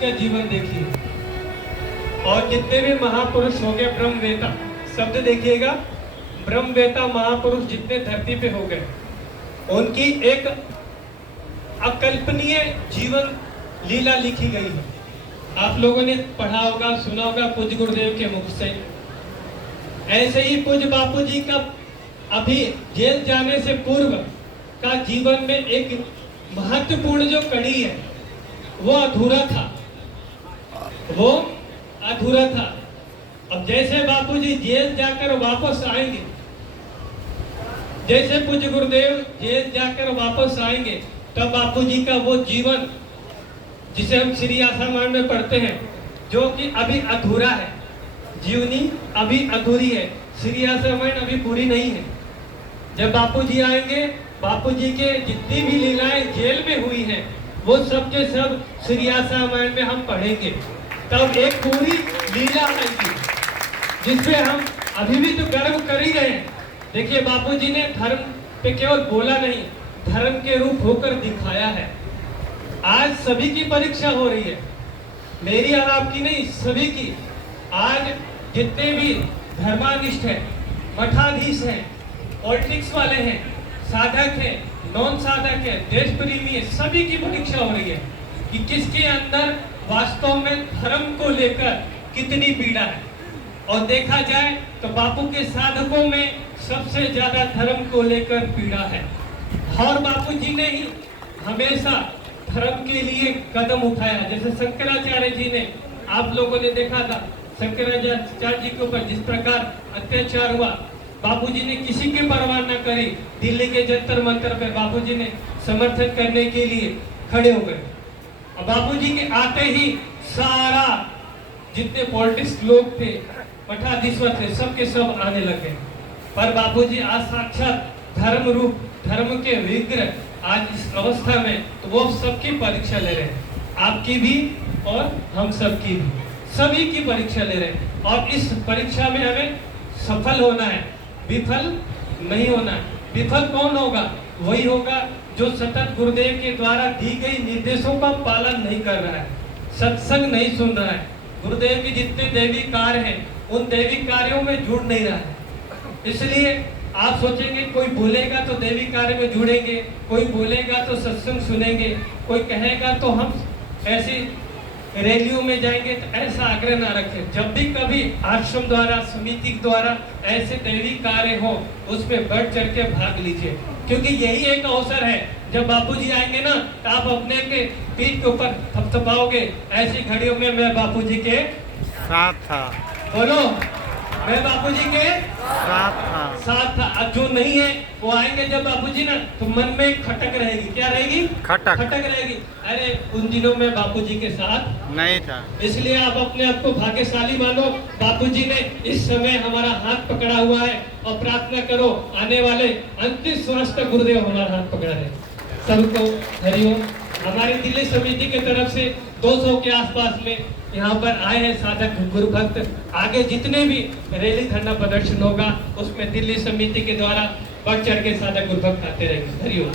का जीवन देखिए, और जितने भी महापुरुष हो गए ब्रह्मवेता, शब्द देखिएगा, ब्रह्मवेता महापुरुष जितने धरती पे हो गए, उनकी एक अकल्पनीय जीवन लीला लिखी गई है। आप लोगों ने पढ़ा होगा, सुना होगा पूज्य गुरुदेव के मुख से। ऐसे ही पूज्य बापू जी का अभी जेल जाने से पूर्व का जीवन में एक महत्वपूर्ण जो कड़ी है वो अधूरा था, वो अधूरा था। अब जैसे बापू जी जेल जाकर वापस आएंगे, जैसे पूज्य गुरुदेव जेल जाकर वापस आएंगे, तब बापू जी का वो जीवन जिसे हम श्री आश्रम में पढ़ते हैं, जो कि अभी अधूरा है, जीवनी अभी अधूरी है, श्री आश्रम अभी पूरी नहीं है। जब बापू जी आएंगे, बापू जी के जितनी भी लीलाएं जेल में हुई हैं, वो सब के सब श्री आश्रम में हम पढ़ेंगे। तब एक पूरी लीला आएगी जिसपे हम अभी भी तो गर्व कर ही रहे हैं। देखिए, बापू जी ने धर्म पे केवल बोला नहीं, धर्म के रूप होकर दिखाया है। आज सभी की परीक्षा हो रही है, मेरी और आपकी नहीं, सभी की। आज जितने भी धर्मानिष्ठ हैं, मठाधीश हैं, पॉलिटिक्स वाले हैं, साधक हैं, नॉन साधक हैं, देश प्रेमी है, सभी की परीक्षा हो रही है कि किसके अंदर वास्तव में धर्म को लेकर कितनी पीड़ा है। और देखा जाए तो बापू के साधकों में सबसे ज्यादा धर्म को लेकर पीड़ा है। और बापू जी ने ही हमेशा धर्म के लिए कदम उठाया। जैसे शंकराचार्य जी ने, आप लोगों ने देखा था शंकराचार्य जी के ऊपर जिस प्रकार अत्याचार हुआ, बापूजी ने किसी की परवाह न करी, दिल्ली के जंतर मंतर पे बापूजी ने समर्थन करने के लिए खड़े हो गए। अब बापूजी के आते ही सारा जितने पॉलिटिक्स लोग थे, मठाधीश्वर थे, सब के सब आने लगे। पर बापूजी आज साक्षात धर्म रूप, धर्म के विग्रह आज इस अवस्था में, तो वो सबकी परीक्षा ले रहे हैं, आपकी भी और हम सबकी भी, सभी की परीक्षा ले रहे हैं। और इस परीक्षा में हमें सफल होना है, विफल नहीं होना है। विफल कौन होगा? वही होगा जो सतत गुरुदेव के द्वारा दी गई निर्देशों का पालन नहीं कर रहा है, सत्संग नहीं सुन रहा है, गुरुदेव के जितने दैवी कार्य हैं उन दैवी कार्यों में जुड़ नहीं रहा है। इसलिए आप सोचेंगे कोई बोलेगा तो दैवी कार्य में जुड़ेंगे, कोई बोलेगा तो सत्संग सुनेंगे, कोई कहेगा तो हम ऐसी रैलियों में जाएंगे, तो ऐसा आग्रह ना रखें। जब भी कभी आश्रम द्वारा, समिति द्वारा ऐसे दैवी कार्य हो, उसमें बढ़ चढ़ के भाग लीजिए, क्योंकि यही एक अवसर है। जब बापूजी आएंगे ना, तो आप अपने के पीठ के ऊपर थपथपाओगे, ऐसी घड़ियों में मैं बापूजी के साथ था। बोलो, मैं बापूजी के साथ था। अब जो नहीं है वो आएंगे जब बापूजी ना, तो मन में खटक रहेगी। क्या रहेगी? खटक रहेगी। अरे उन दिनों में बापूजी के साथ नहीं था। इसलिए आप अपने आप को भाग्यशाली मानो, बापूजी ने इस समय हमारा हाथ पकड़ा हुआ है। और प्रार्थना करो आने वाले अंतिम श्वास तक गुरुदेव हमारा हाथ पकड़ा है। सबको हरिओम। हमारी दिल्ली समिति की तरफ से 200 के आसपास में यहाँ पर आए हैं साधक गुरु भक्त। आगे जितने भी रैली धरना प्रदर्शन होगा उसमें दिल्ली समिति के द्वारा बढ़ चढ़ के साधक गुरु भक्त आते रहेंगे। हरिओम।